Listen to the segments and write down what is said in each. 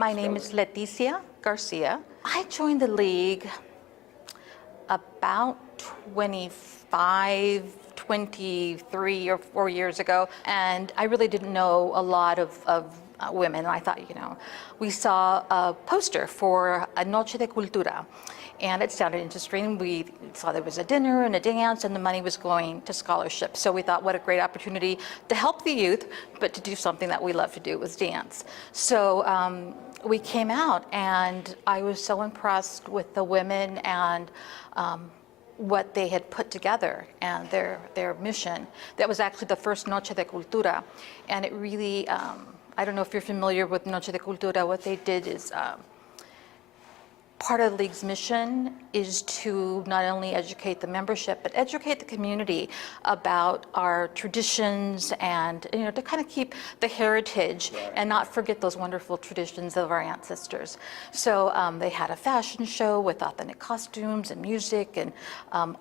My name is Leticia Garcia. I joined the League about 23 or 4 years ago, and I really didn't know a lot of women. I thought, we saw a poster for a Noche de Cultura, and it sounded interesting. We saw there was a dinner and a dance, and the money was going to scholarships. So we thought, what a great opportunity to help the youth, but to do something that we love to do, was dance. So we came out, and I was so impressed with the women and what they had put together and their mission. That was actually the first Noche de Cultura, and it really, I don't know if you're familiar with Noche de Cultura. What they did is, part of the League's mission is to not only educate the membership, but educate the community about our traditions and, to kind of keep the heritage and not forget those wonderful traditions of our ancestors. So they had a fashion show with authentic costumes and music and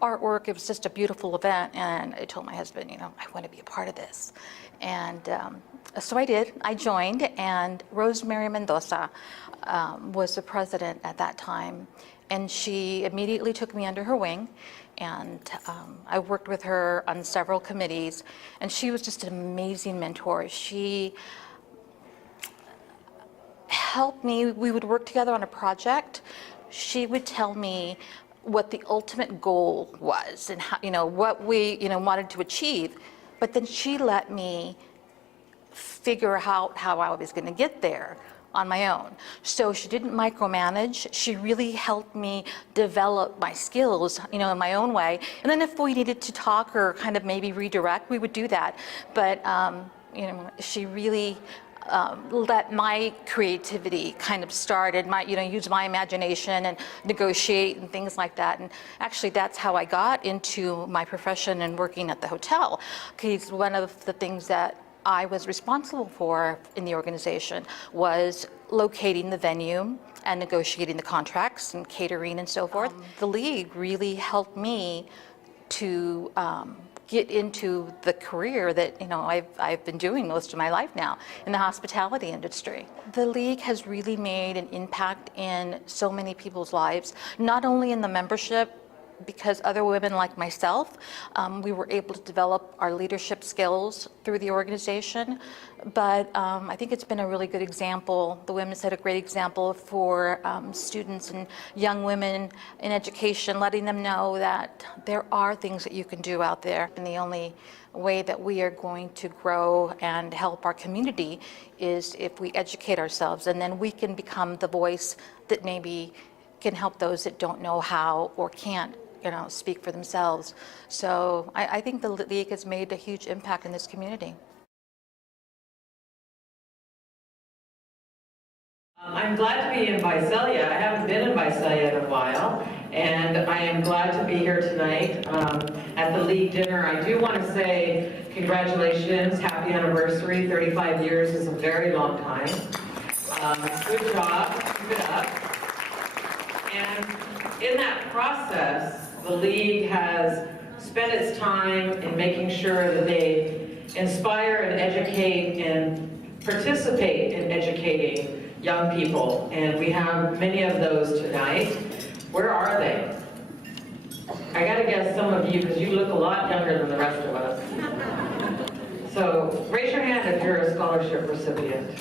artwork. It was just a beautiful event, and I told my husband, I want to be a part of this. And so I did. I joined, and Rosemary Mendoza was the president at that time, and she immediately took me under her wing, and I worked with her on several committees, and she was just an amazing mentor. She helped me. We would work together on a project. She would tell me what the ultimate goal was and how, what we wanted to achieve, but then she let me figure out how I was going to get there on my own. So she didn't micromanage. She really helped me develop my skills, in my own way. And then if we needed to talk or kind of maybe redirect, we would do that. But she really let my creativity kind of start, and use my imagination and negotiate and things like that. And actually, that's how I got into my profession and working at the hotel. Because one of the things that I was responsible for in the organization was locating the venue and negotiating the contracts and catering and so forth. The League really helped me to get into the career that I've been doing most of my life now in the hospitality industry. The League has really made an impact in so many people's lives, not only in the membership, because other women like myself, we were able to develop our leadership skills through the organization. But I think it's been a really good example. The women set a great example for students and young women in education, letting them know that there are things that you can do out there. And the only way that we are going to grow and help our community is if we educate ourselves, and then we can become the voice that maybe can help those that don't know how or can't speak for themselves. So I think the League has made a huge impact in this community. I'm glad to be in Visalia. I haven't been in Visalia in a while, and I am glad to be here tonight at the League dinner. I do want to say congratulations, happy anniversary. 35 years is a very long time. Good job, keep it up. And in that process, the League has spent its time in making sure that they inspire and educate and participate in educating young people. And we have many of those tonight. Where are they? I gotta guess some of you, because you look a lot younger than the rest of us. So raise your hand if you're a scholarship recipient.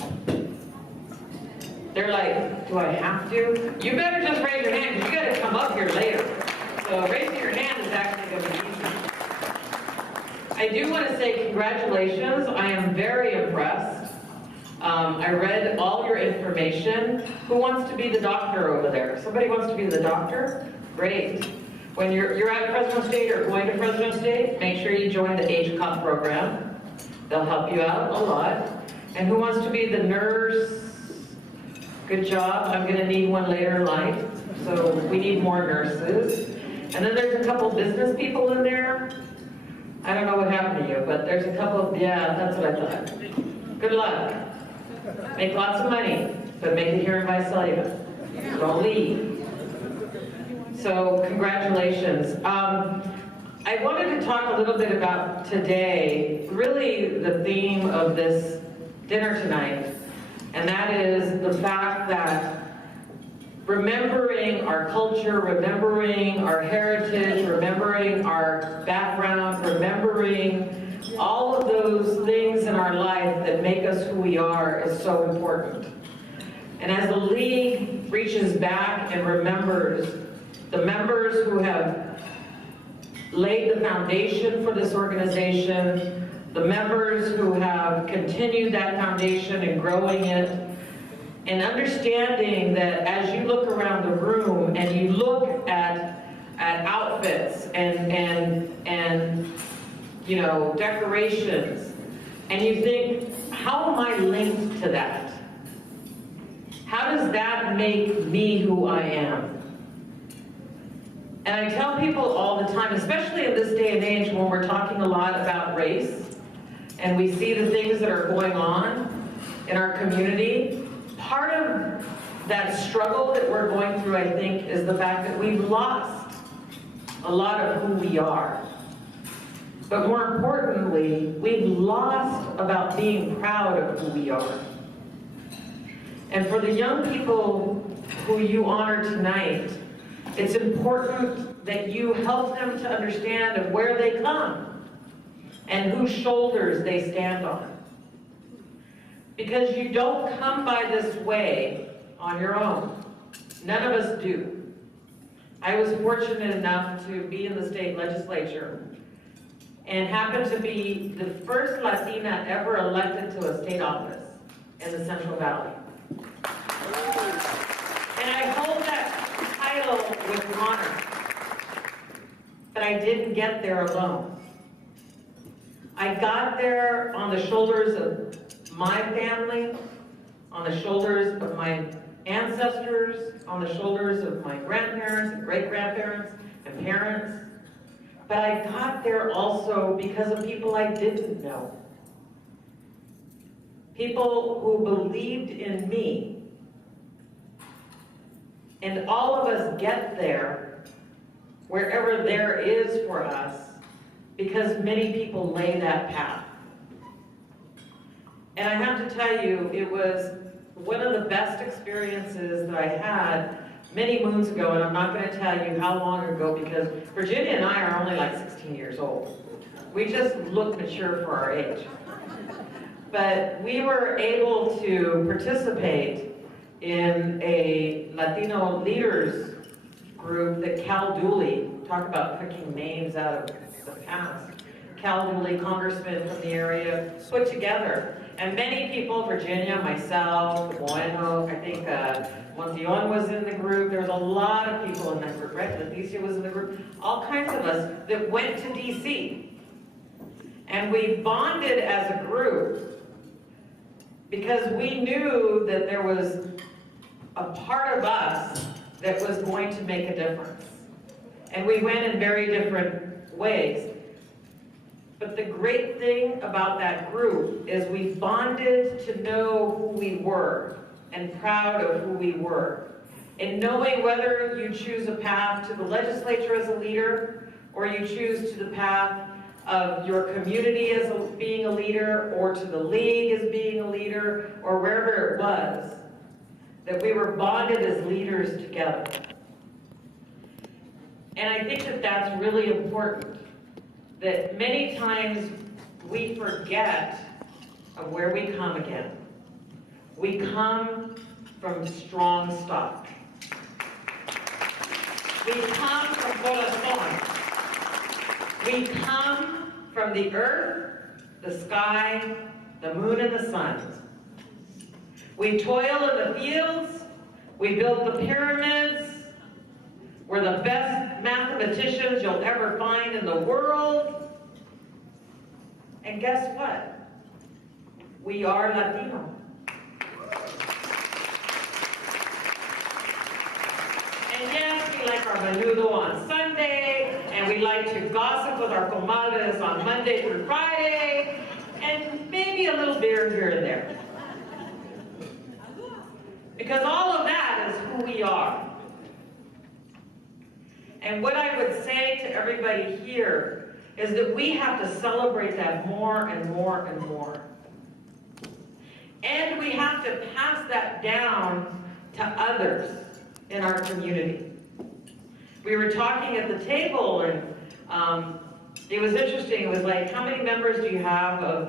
They're like, do I have to? You better just raise your hand, because you gotta come up here later. So raising your hand is actually going to be easy. I do want to say congratulations. I am very impressed. I read all your information. Who wants to be the doctor over there? Somebody wants to be the doctor? Great. When you're at Fresno State or going to Fresno State, make sure you join the HCOP program. They'll help you out a lot. And who wants to be the nurse? Good job. I'm going to need one later in life. So we need more nurses. And then there's a couple business people in there. I don't know what happened to you, but there's a couple, yeah, that's what I thought. Good luck. Make lots of money, but make it here in Visalia. Don't leave. So congratulations. I wanted to talk a little bit about today, really the theme of this dinner tonight And that is the fact that remembering our culture, remembering our heritage, remembering our background, remembering all of those things in our life that make us who we are is so important. And as the league reaches back and remembers the members who have laid the foundation for this organization, the members who have continued that foundation and growing it, and understanding that as you look around the room and you look at outfits and you know, decorations, and you think, how am I linked to that? How does that make me who I am? And I tell people all the time, especially in this day and age when we're talking a lot about race, and we see the things that are going on in our community, part of that struggle that we're going through, I think, is the fact that we've lost a lot of who we are. But more importantly, we've lost about being proud of who we are. And for the young people who you honor tonight, it's important that you help them to understand of where they come and whose shoulders they stand on. Because you don't come by this way on your own. None of us do. I was fortunate enough to be in the state legislature and happened to be the first Latina ever elected to a state office in the Central Valley. And I hold that title with honor. But I didn't get there alone. I got there on the shoulders of my family, on the shoulders of my ancestors, on the shoulders of my grandparents and great-grandparents and parents. But I got there also because of people I didn't know. People who believed in me. And all of us get there, wherever there is for us, because many people lay that path. And I have to tell you, it was one of the best experiences that I had many moons ago, and I'm not going to tell you how long ago, because Virginia and I are only like 16 years old. We just look mature for our age. But we were able to participate in a Latino leaders group that Cal Dooley, talk about picking names out of the past, Cal Dooley, congressman from the area, put together. And many people, Virginia, myself, Bueno, I think Montion was in the group. There was a lot of people in that group, right? Leticia was in the group. All kinds of us that went to DC. And we bonded as a group because we knew that there was a part of us that was going to make a difference. And we went in very different ways. But the great thing about that group is we bonded to know who we were and proud of who we were. And knowing whether you choose a path to the legislature as a leader, or you choose to the path of your community as being a leader, or to the league as being a leader, or wherever it was, that we were bonded as leaders together. And I think that that's really important. That many times we forget of where we come again. We come from strong stock. We come from corazón. We come from the earth, the sky, the moon, and the sun. We toil in the fields. We built the pyramids. We're the best mathematicians you'll ever find in the world. And guess what? We are Latino. And yes, we like our menudo on Sunday, and we like to gossip with our comadres on Monday through Friday, and maybe a little beer here and there. Because all of that is who we are. And what I would say to everybody here is that we have to celebrate that more and more and more. And we have have to pass that down to others in our community. We were talking at the table, and it was interesting. It was like, how many members do you have of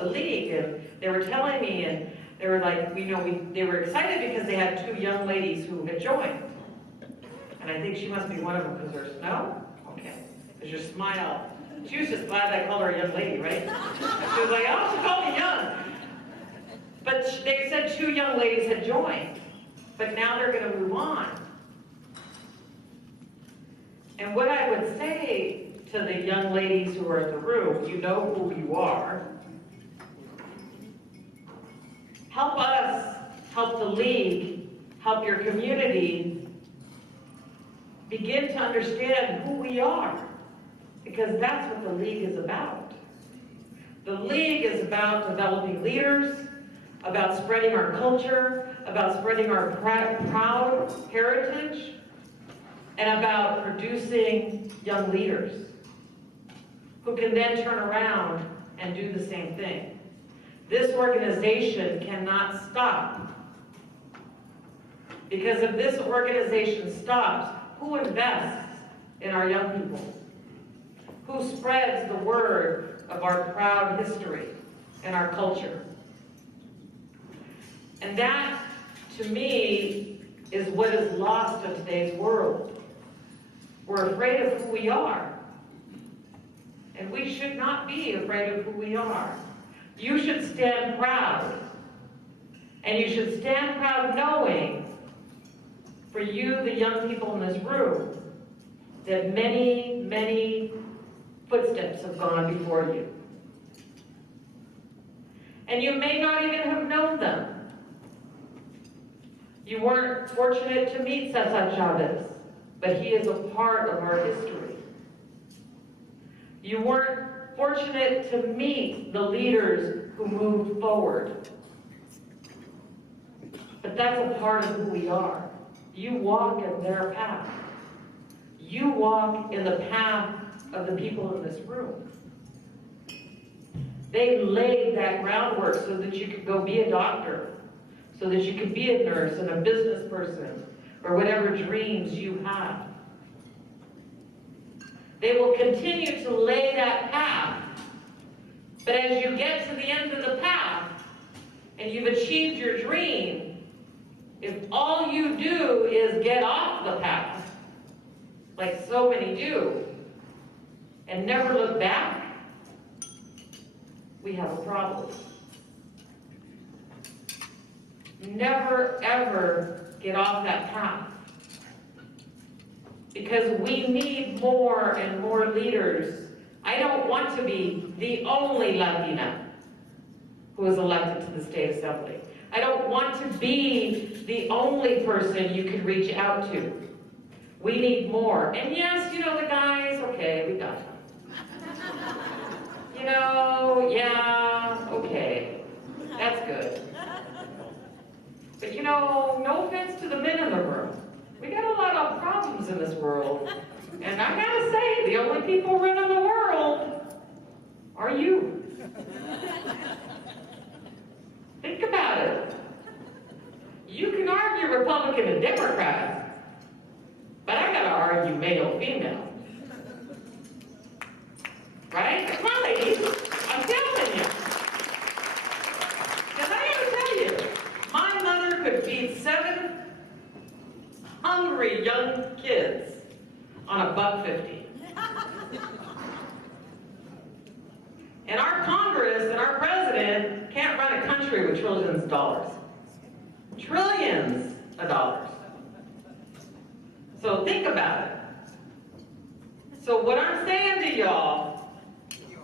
the league? And they were telling me, and they were like, they were excited because they had 2 young ladies who had joined. And I think she must be one of them, because there's, no? Okay. Because your smile. She was just glad I called her a young lady, right? She was like, oh, she called me young. But they said 2 young ladies had joined. But now they're going to move on. And what I would say to the young ladies who are in the room, you know who you are. Help us, help the league, help your community begin to understand who we are, because that's what the league is about. The league is about developing leaders, about spreading our culture, about spreading our proud heritage, and about producing young leaders who can then turn around and do the same thing. This organization cannot stop, because if this organization stops, who invests in our young people? Who spreads the word of our proud history and our culture? And that, to me, is what is lost in today's world. We're afraid of who we are. And we should not be afraid of who we are. You should stand proud. And you should stand proud knowing, for you, the young people in this room, that many, many footsteps have gone before you. And you may not even have known them. You weren't fortunate to meet Cesar Chavez, but he is a part of our history. You weren't fortunate to meet the leaders who moved forward, but that's a part of who we are. You walk in their path. You walk in the path of the people in this room. They laid that groundwork so that you could go be a doctor, so that you could be a nurse and a business person, or whatever dreams you have. They will continue to lay that path. But as you get to the end of the path, and you've achieved your dream, if all you do is get off the path, like so many do, and never look back, we have a problem. Never, ever get off that path. Because we need more and more leaders. I don't want to be the only Latina who is elected to the state assembly. I don't want to be the only person you can reach out to. We need more. And yes, the guys, okay, we got them. Yeah, okay, that's good. But no offense to the men in the room. We got a lot of problems in this world. And I gotta say, the only people running the world are you. Think about it. You can argue Republican and Democrat, but I gotta argue male, female. Right? Come on, ladies. I'm telling you. Because I gotta tell you, my mother could feed 7 hungry young kids on $1.50. And our Congress and our president can't run a country with trillions of dollars. Trillions of dollars. So think about it. So what I'm saying to y'all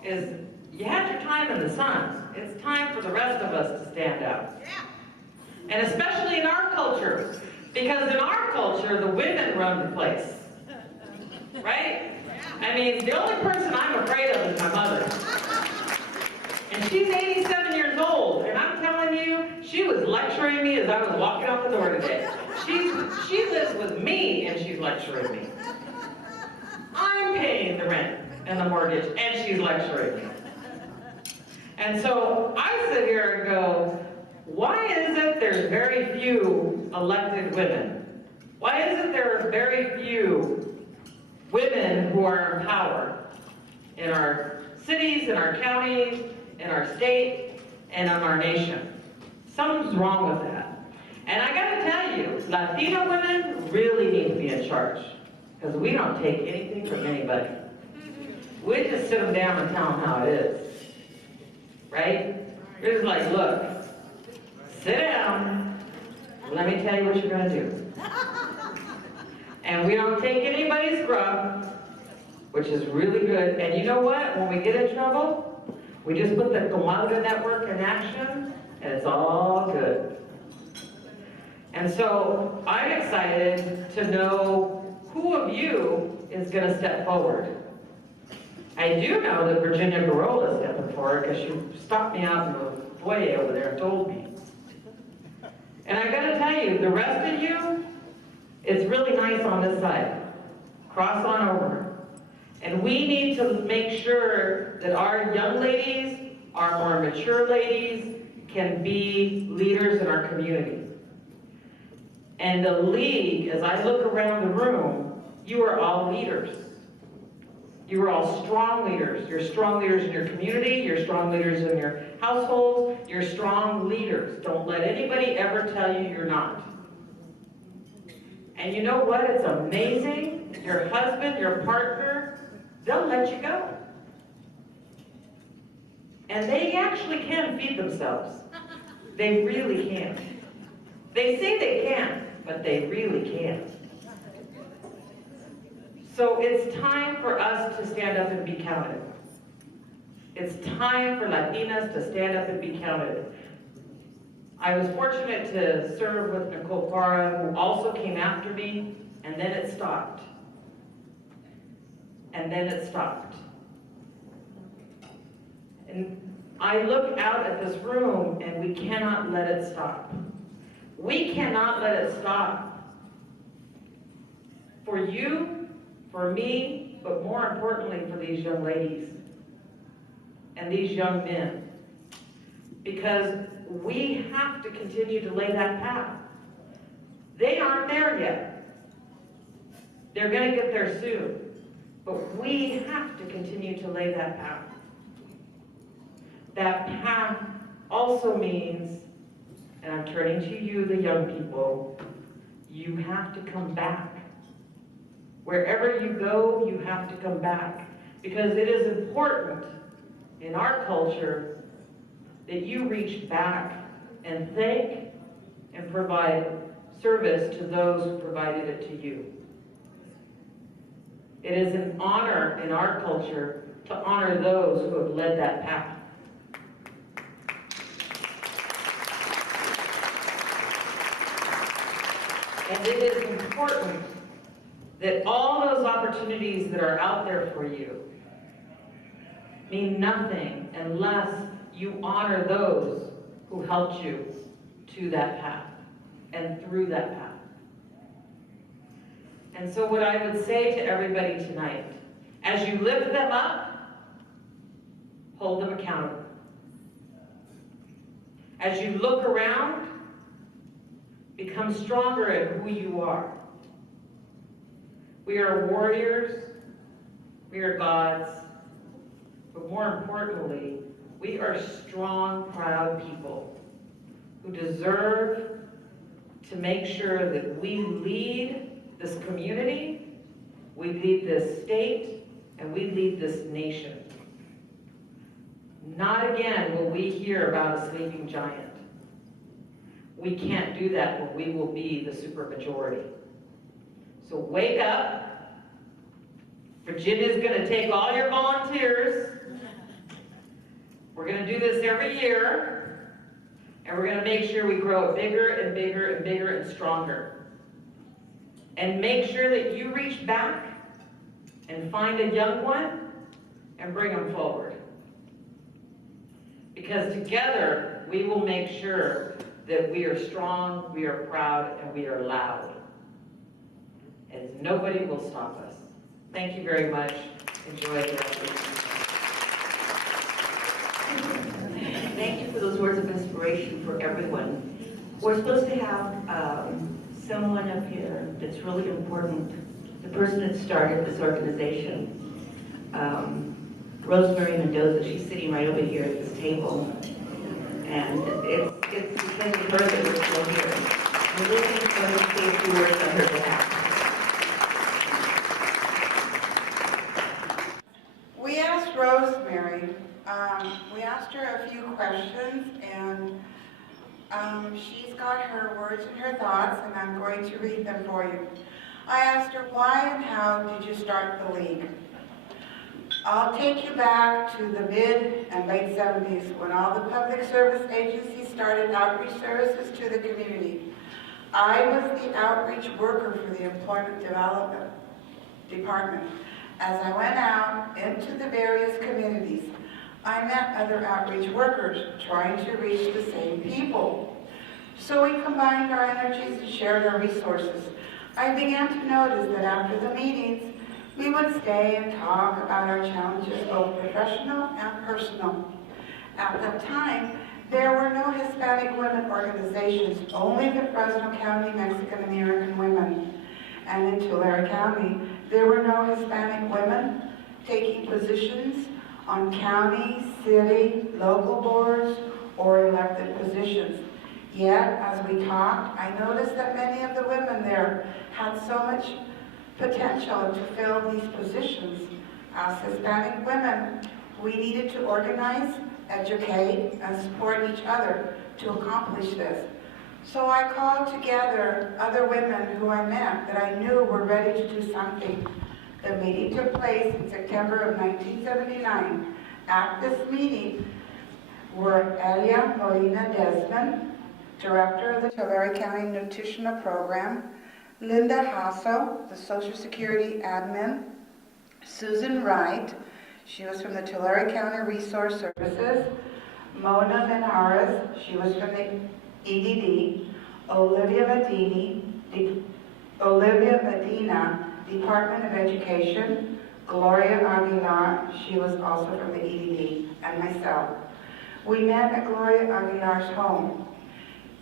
is, you had your time in the sun. It's time for the rest of us to stand up. And especially in our culture. Because in our culture, the women run the place. Right? I mean, the only person I'm afraid of is my mother. And she's 87 years old, and I'm telling you, she was lecturing me as I was walking out the door today. She lives with me, and she's lecturing me. I'm paying the rent and the mortgage, and she's lecturing me. And so I sit here and go, why is it there's very few elected women? Why is it there are very few women who are in power in our cities, in our counties, in our state, and in our nation? Something's wrong with that. And I gotta tell you, Latina women really need to be in charge, because we don't take anything from anybody. We just sit them down and tell them how it is, right? We're just like, look, sit down, let me tell you what you're gonna do. And we don't take anybody's grub, which is really good. And you know what? When we get in trouble, we just put the Comadre Network in action, and it's all good. And so I'm excited to know who of you is going to step forward. I do know that Virginia Garola is stepping forward because she stopped me out in the foyer over there and told me. And I got to tell you, the rest of you, it's really nice on this side. Cross on over. And we need to make sure that our young ladies, our more mature ladies, can be leaders in our community. And the league, as I look around the room, you are all leaders. You are all strong leaders. You're strong leaders in your community. You're strong leaders in your household. You're strong leaders. Don't let anybody ever tell you you're not. And you know what? It's amazing. Your husband, your partner, they'll let you go. And they actually can feed themselves. They really can. They say they can't, but they really can. So it's time for us to stand up and be counted. It's time for Latinas to stand up and be counted. I was fortunate to serve with Nicole Parra, who also came after me, and then it stopped. And then it stopped. And I look out at this room, and we cannot let it stop. We cannot let it stop. For you, for me, but more importantly for these young ladies and these young men. Because we have to continue to lay that path. They aren't there yet. They're going to get there soon. But we have to continue to lay that path. That path also means, and I'm turning to you, the young people, you have to come back. Wherever you go, you have to come back. Because it is important in our culture that you reach back and thank and provide service to those who provided it to you. It is an honor in our culture to honor those who have led that path. And it is important that all those opportunities that are out there for you mean nothing unless you honor those who helped you to that path and through that path. And so what I would say to everybody tonight, as you lift them up, hold them accountable. As you look around, become stronger in who you are. We are warriors, we are gods, but more importantly, we are strong, proud people who deserve to make sure that we lead this community, we lead this state, and we lead this nation. Not again will we hear about a sleeping giant. We can't do that when we will be the supermajority. So wake up. Virginia's going to take all your volunteers. We're going to do this every year. And we're going to make sure we grow it bigger and bigger and bigger and stronger. And make sure that you reach back and find a young one and bring them forward. Because together we will make sure that we are strong, we are proud, and we are loud. And nobody will stop us. Thank you very much. Enjoy the rest of the evening. Thank you for those words of inspiration for everyone. We're supposed to have someone up here that's really important, the person that started this organization, Rosemary Mendoza. She's sitting right over here at this table. And it's because of her that we're still here. We're looking for her to say a few words on her behalf. We asked Rosemary, we asked her a few questions, and she's got her words and her thoughts, and I'm going to read them for you. I asked her, why and how did you start the League? I'll take you back to the mid and late 70s when all the public service agencies started outreach services to the community. I was the outreach worker for the Employment Development Department. As I went out into the various communities, I met other outreach workers trying to reach the same people. So we combined our energies and shared our resources. I began to notice that after the meetings, we would stay and talk about our challenges, both professional and personal. At that time, there were no Hispanic women organizations, only the Fresno County Mexican American Women. And in Tulare County, there were no Hispanic women taking positions on county, city, local boards, or elected positions. Yet, as we talked, I noticed that many of the women there had so much potential to fill these positions. As Hispanic women, we needed to organize, educate, and support each other to accomplish this. So I called together other women who I met that I knew were ready to do something. The meeting took place in September of 1979. At this meeting were Elia Molina Desmond, Director of the Tulare County Nutritional Program, Linda Hasso, the Social Security Admin, Susan Wright, she was from the Tulare County Resource Services, Mona Menares, she was from the EDD, Olivia Medina, Department of Education, Gloria Aguilar, she was also from the EDD, and myself. We met at Gloria Aguilar's home.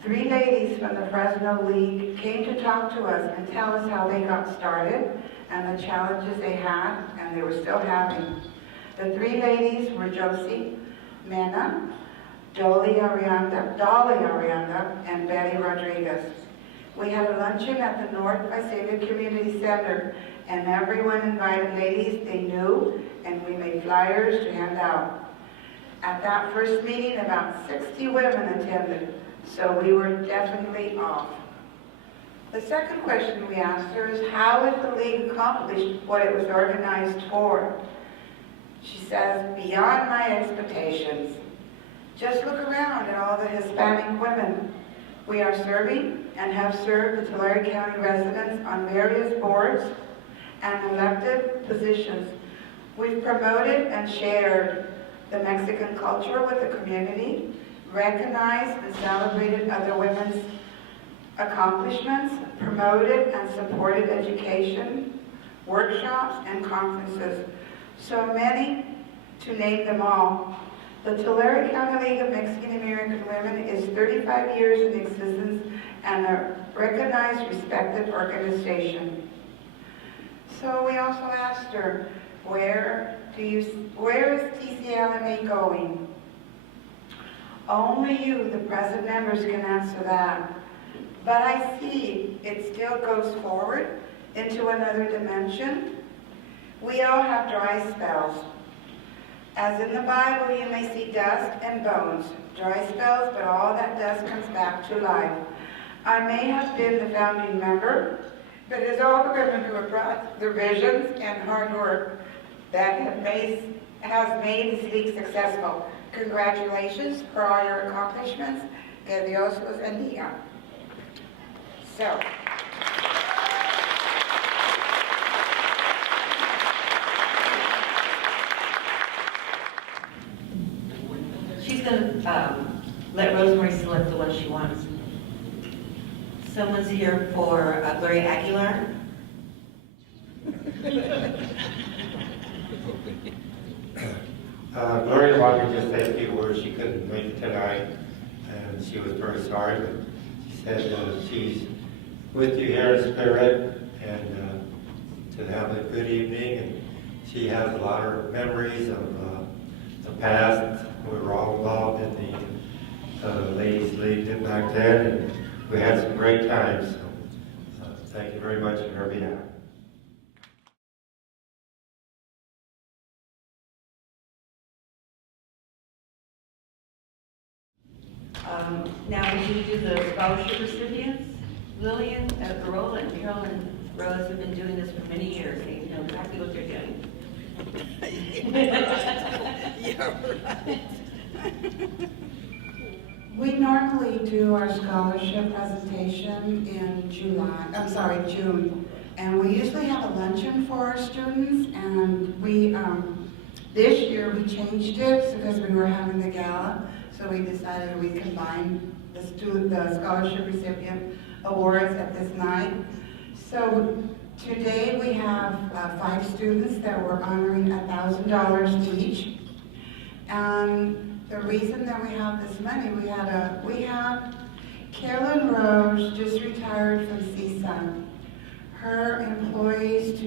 3 ladies from the Fresno League came to talk to us and tell us how they got started and the challenges they had and they were still having. The 3 ladies were Josie Mena, Dolly Arianda, and Betty Rodriguez. We had a luncheon at the North by Savior Community Center, and everyone invited ladies they knew, and we made flyers to hand out. At that first meeting, about 60 women attended, so we were definitely off. The second question we asked her is, how has the League accomplished what it was organized for? She says, beyond my expectations. Just look around at all the Hispanic women. We are serving and have served the Tulare County residents on various boards and elected positions. We've promoted and shared the Mexican culture with the community, recognized and celebrated other women's accomplishments, promoted and supported education, workshops, and conferences. So many to name them all. The Tulare County League of Mexican American Women is 35 years in existence and a recognized, respected organization. So we also asked her, where is TCLMA going? Only you, the present members, can answer that. But I see it still goes forward into another dimension. We all have dry spells. As in the Bible, you may see dust and bones, dry spells, but all that dust comes back to life. I may have been the founding member, but it's all the women who have brought their visions and hard work that has made this league successful. Congratulations for all your accomplishments. Que Dios los bendiga. So. She's going to let Rosemary select the one she wants. Someone's here for Gloria Aguilar. Gloria wanted to just say a few words. She couldn't make it tonight, and she was very sorry, but she said she's with you here in spirit, and to have a good evening. And she has a lot of memories of the past. We were all involved in the Ladies League back then, and we had some great times. So, thank you very much on her behalf. Now we need to do the scholarship recipients. Lillian, Barola, and Carol and Rose have been doing this for many years. They know exactly what they're doing. We normally do our scholarship presentation in June. And we usually have a luncheon for our students, and we, this year we changed it because we were having the gala, so we decided we'd combine the scholarship recipient awards at this night. So today we have 5 students that we're honoring $1,000 each. And the reason that we have this money, we have Carolyn Rose just retired from CSUN. Her employees,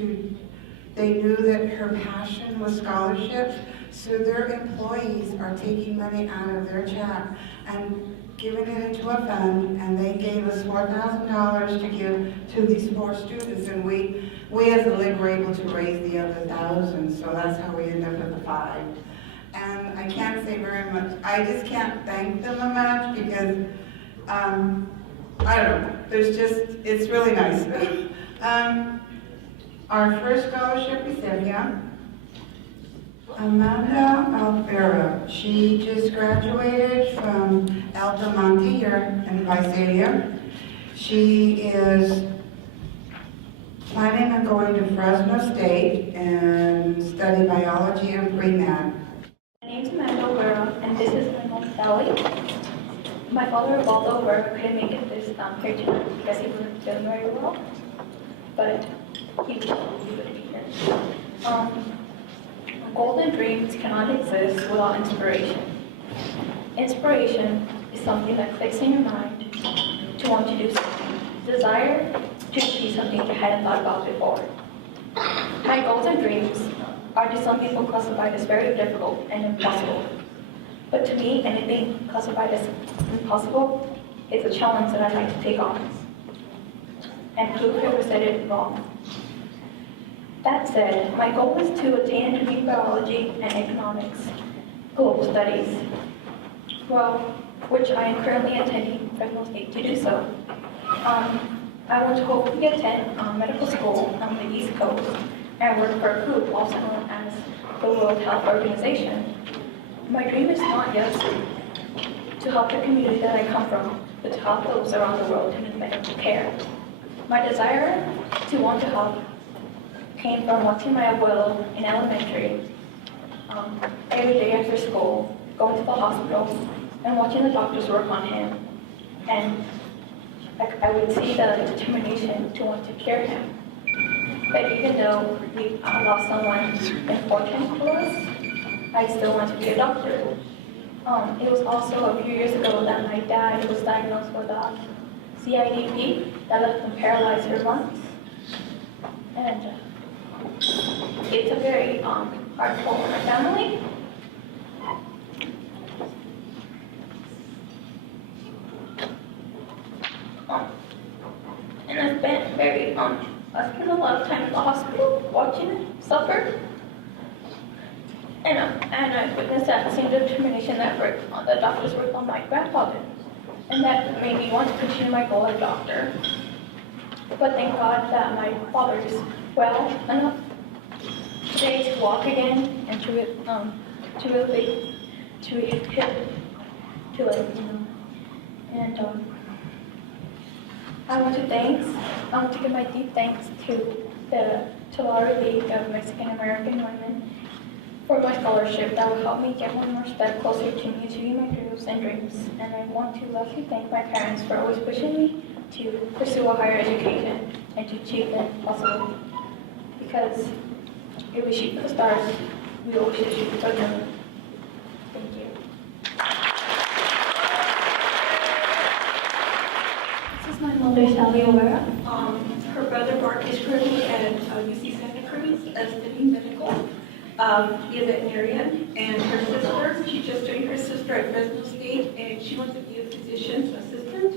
they knew that her passion was scholarships, so their employees are taking money out of their check and giving it into a fund, and they gave us $4,000 to give to these 4 students, and we as a league were able to raise the other 1,000, so that's how we ended up with the 5. And I can't say very much. I just can't thank them much because, I don't know, it's really nice. Our first scholarship recipient, Amanda Alvera. She just graduated from Alto Monte here in Visalia. She is planning on going to Fresno State and study biology and pre-med. My name is Amanda Alvera, and this is my mom, Sally. My father, Waldo Alvera, couldn't make it this here tonight because he wasn't feeling very well, but he was able to be here. Golden dreams cannot exist without inspiration. Inspiration is something that clicks in your mind to want to do something. Desire to achieve something you hadn't thought about before. My goals and dreams are to some people classified as very difficult and impossible. But to me, anything classified as impossible is a challenge that I'd like to take on. And whoever said it wrong. That said, my goal is to attain a degree in biology and economics, global studies, which I am currently attending Fresno State to do so. I want to hopefully attend medical school on the East Coast and work for a group also known as the World Health Organization. My dream is not just to help the community that I come from, but to help those around the world who need medical care. My desire to want to help came from watching my abuelo in elementary every day after school, going to the hospital and watching the doctors work on him. And I would see the determination to want to cure him. But even though we lost someone important to us, I still want to be a doctor. It was also a few years ago that my dad was diagnosed with CIDP that left him paralyzed for months. And it's a very hard toll on my family. And I've spent I spent a lot of time in the hospital watching it suffer. And I witnessed that same determination that the doctors worked on my grandfather. And that made me want to continue my goal as a doctor. But thank God that my father is well enough today to walk again and to I want to give my deep thanks to the Tulare League of Mexican American Women for my scholarship that will help me get one more step closer to me achieving my dreams and dreams. And I want to lastly thank my parents for always pushing me to pursue a higher education and to achieve the impossible. Because if we shoot for the stars, we always should shoot for the moon. Thank you. My mother is Sally O'Hara. Her brother Mark is currently at UC Santa Cruz studying medical, be a veterinarian. And her sister, she just joined her sister at Fresno State, and she wants to be a physician's assistant.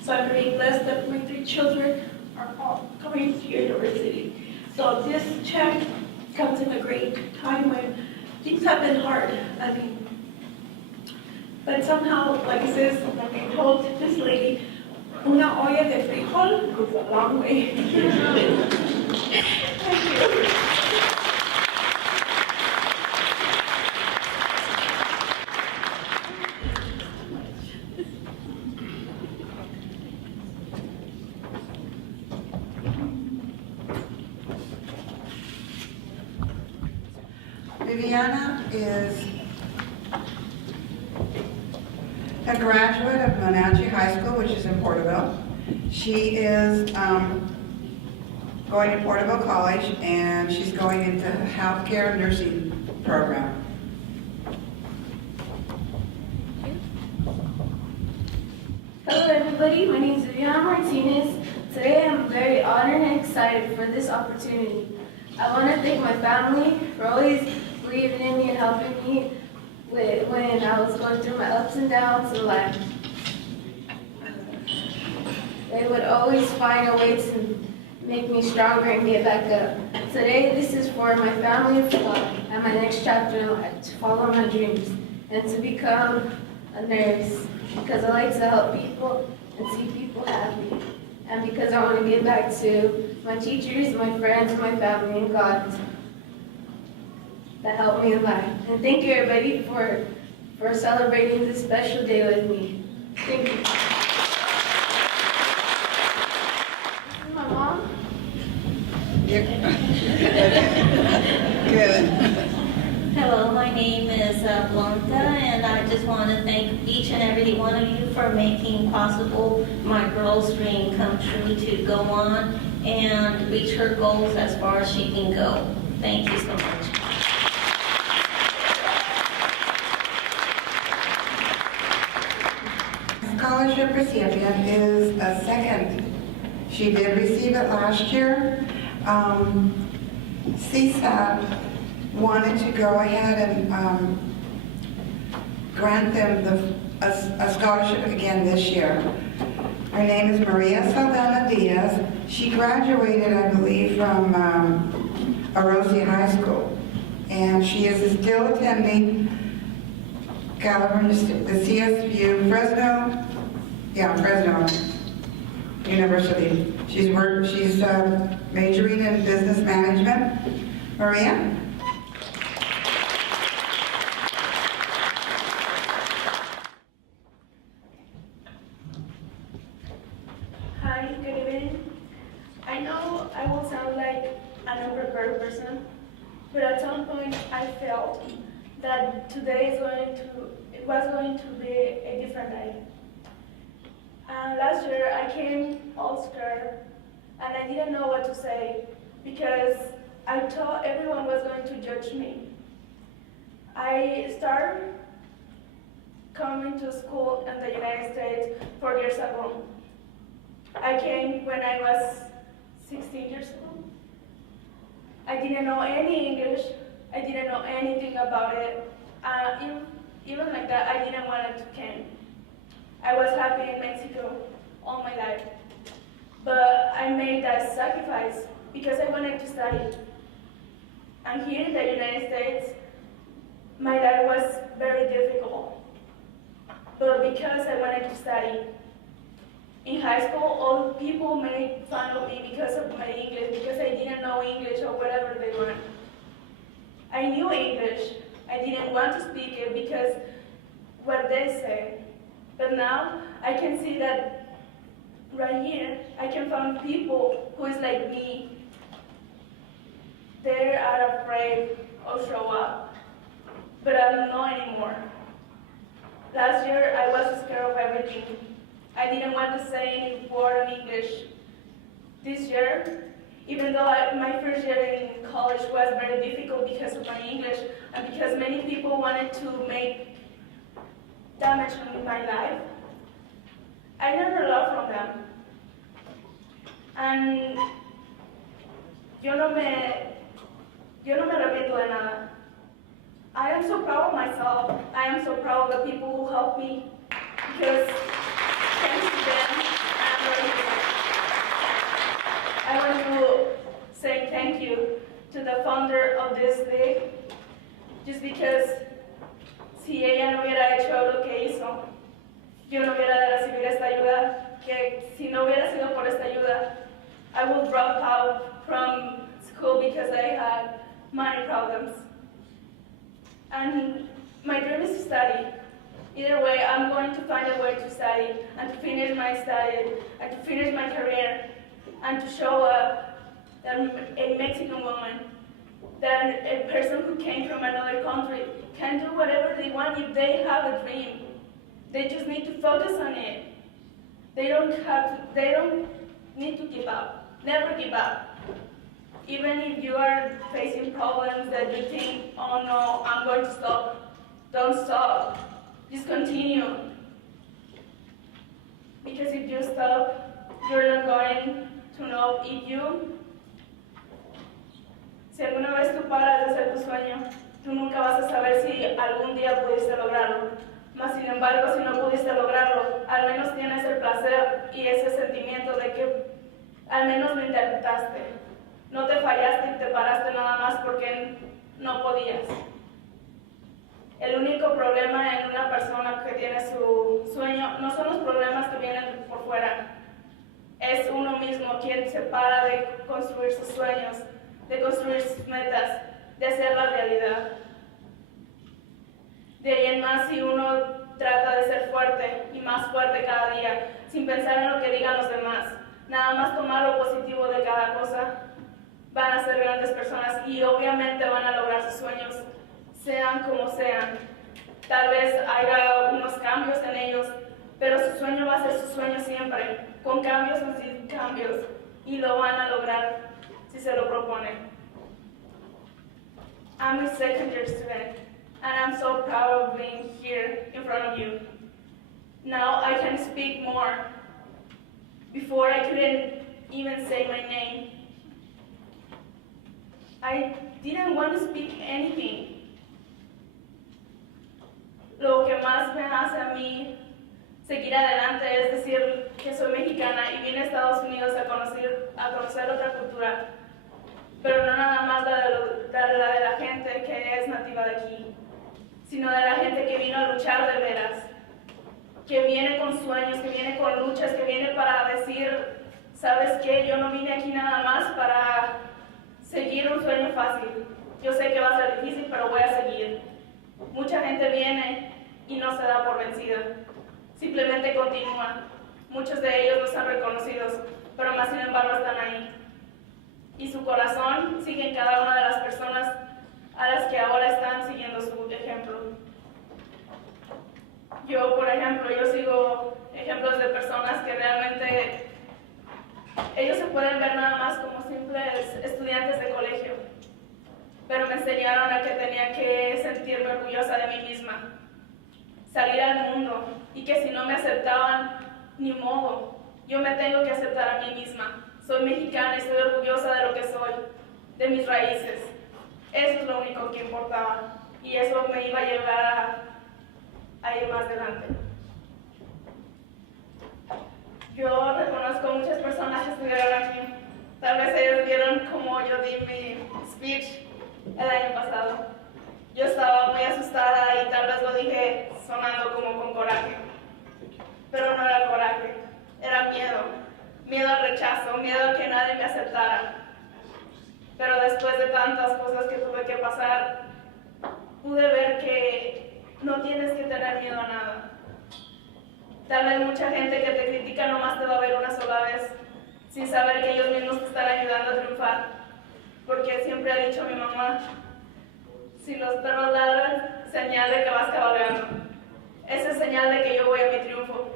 So I'm very blessed that my 3 children are all coming to your university. So this check comes in a great time when things have been hard. I mean, but somehow, like it says, like I told this lady, una olla de frijol goes a long way. Thank you. Viviana is a graduate of Monache High School, which is in Porterville. She is going to Porterville College, and she's going into healthcare nursing program. Hello everybody, my name is Viviana Martinez. Today I'm very honored and excited for this opportunity. I want to thank my family for always believing in me and helping me when I was going through my ups and downs in life. They would always find a way to make me stronger and get back up. Today this is for my family and God and my next chapter in life, to follow my dreams and to become a nurse, because I like to help people and see people happy, and because I want to give back to my teachers, my friends, my family, and God that helped me in life. And thank you everybody for celebrating this special day with me. Thank you. This is my mom. Good. Hello, my name is Blanca, and I just want to thank each and every one of you for making possible my girl's dream come true to go on and reach her goals as far as she can go. Thank you so much. Scholarship recipient is a second. She did receive it last year. CSAP wanted to go ahead and grant them a scholarship again this year. Her name is Maria Saldana Diaz. She graduated, I believe, from Orosia High School, and she is still attending California, the CSU Fresno University. She's majoring in business management. Maria? Hi, good evening. I know I will sound like an unprepared person, but at some point I felt that today was going to be a different day. Last year I came all scared, and I didn't know what to say because I thought everyone was going to judge me. I started coming to school in the United States 4 years ago. I came when I was 16 years old. I didn't know any English. I didn't know anything about it. Even like that, I didn't want to come. I was happy in Mexico all my life. But I made that sacrifice because I wanted to study. And here in the United States, my life was very difficult. But because I wanted to study, in high school, all people made fun of me because of my English, because I didn't know English or whatever they want. I knew English. I didn't want to speak it because what they say. But now I can see that right here, I can find people who is like me. They are afraid of show up, but I don't know anymore. Last year, I was scared of everything. I didn't want to say any word in English. This year, even though my first year in college was very difficult because of my English and because many people wanted to make damage in my life, I never learned from them. And yo no me arrepiento de nada. I am so proud of myself. I am so proud of the people who helped me because thanks to them, I'm where I am. I want to say thank you to the founder of this day, just because si ella no hubiera hecho lo que hizo, yo no hubiera recibido esta ayuda, que si no hubiera sido por esta ayuda, I would drop out from school because I had money problems. And my dream is to study. Either way, I'm going to find a way to study and to finish my study and to finish my career and to show up that a Mexican woman, that a person who came from another country can do whatever they want if they have a dream. They just need to focus on it. They don't need to give up. Never give up. Even if you are facing problems that you think, oh no, I'm going to stop. Don't stop. Just continue. Because if you stop, you're not going to know if you... Si alguna vez tú paras de hacer tu sueño, tú nunca vas a saber si algún día pudiste lograrlo. Mas sin embargo, si no pudiste lograrlo, al menos tienes el placer y ese sentimiento de que al menos lo intentaste. No te fallaste y te paraste nada más porque no podías. El único problema en una persona que tiene su sueño no son los problemas que vienen por fuera. Es uno mismo quien se para de construir sus sueños, de construir sus metas, de hacerla realidad. De ahí en más, si uno trata de ser fuerte y más fuerte cada día, sin pensar en lo que digan los demás, nada más tomar lo positivo de cada cosa, van a ser grandes personas y obviamente van a lograr sus sueños, sean como sean. Tal vez haya unos cambios en ellos, pero su sueño va a ser su sueño siempre, con cambios o sin cambios, y lo van a lograr si se lo proponen. I'm a second year student, and I'm so proud of being here in front of you. Now I can speak more. Before I couldn't even say my name. I didn't want to speak anything. Lo que más me hace a mí seguir adelante es decir que soy mexicana y vine a Estados Unidos a conocer otra cultura, pero no nada más la de la gente que es nativa de aquí, sino de la gente que vino a luchar de veras, que viene con sueños, que viene con luchas, que viene para decir, ¿sabes qué? Yo no vine aquí nada más para seguir un sueño fácil. Yo sé que va a ser difícil, pero voy a seguir. Mucha gente viene y no se da por vencida. Simplemente continúa. Muchos de ellos no están reconocidos, pero más sin embargo están ahí. Y su corazón sigue en cada una de las personas a las que ahora están siguiendo su ejemplo. Yo, por ejemplo, yo sigo ejemplos de personas que realmente ellos se pueden ver nada más como simples estudiantes de colegio, pero me enseñaron a que tenía que sentirme orgullosa de mí misma, salir al mundo, y que si no me aceptaban, ni modo, yo me tengo que aceptar a mí misma. Soy mexicana y estoy orgullosa de lo que soy, de mis raíces. Eso es lo único que importaba, y eso me iba a llevar a ir más adelante. Yo reconozco muchas personas que estuvieron aquí. Tal vez ellos vieron cómo yo di mi speech el año pasado. Yo estaba muy asustada y tal vez lo dije sonando como con coraje. Pero no era coraje, era miedo. Miedo al rechazo, miedo a que nadie me aceptara. Pero después de tantas cosas que tuve que pasar, pude ver que no tienes que tener miedo a nada. Tal vez mucha gente que te critica nomás te va a ver una sola vez, sin saber que ellos mismos te están ayudando a triunfar. Porque siempre ha dicho mi mamá, si los perros ladran, señal de que vas cabalgando. Esa es señal de que yo voy a mi triunfo.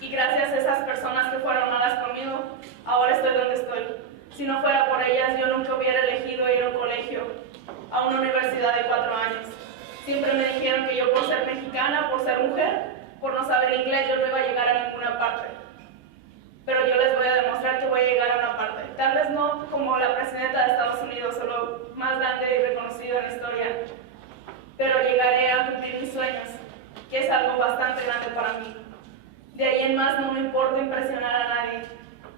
Y gracias a esas personas que fueron malas conmigo, ahora estoy donde estoy. Si no fuera por ellas, yo nunca hubiera elegido ir a un colegio, a una universidad de 4 años. Siempre me dijeron que yo por ser mexicana, por ser mujer, por no saber inglés, yo no iba a llegar a ninguna parte. Pero yo les voy a demostrar que voy a llegar no como la presidenta de Estados Unidos o lo más grande y reconocido en la historia, pero llegaré a cumplir mis sueños, que es algo bastante grande para mí. De ahí en más no me importa impresionar a nadie.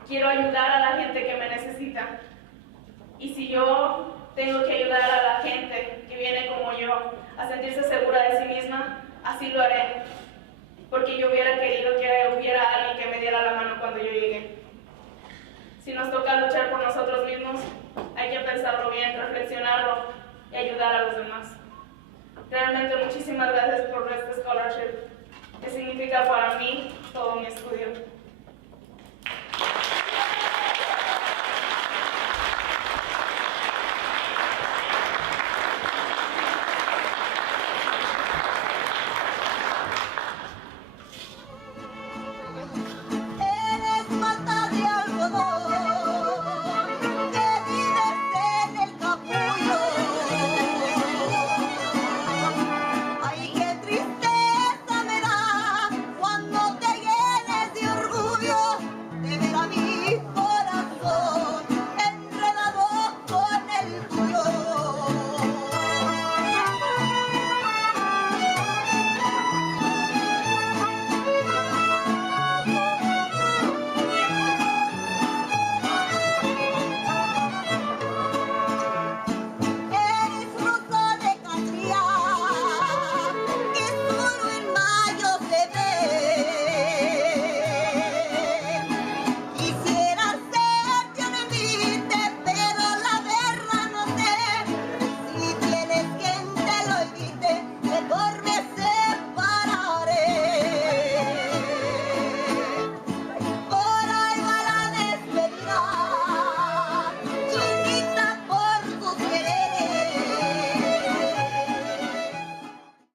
Quiero ayudar a la gente que me necesita. Y si yo tengo que ayudar a la gente que viene como yo a sentirse segura de sí misma, así lo haré. Porque yo hubiera querido que hubiera alguien que me diera la mano cuando yo llegué. Si nos toca luchar por nosotros mismos, hay que pensarlo bien, reflexionarlo y ayudar a los demás. Realmente muchísimas gracias por este scholarship, que significa para mí todo mi estudio.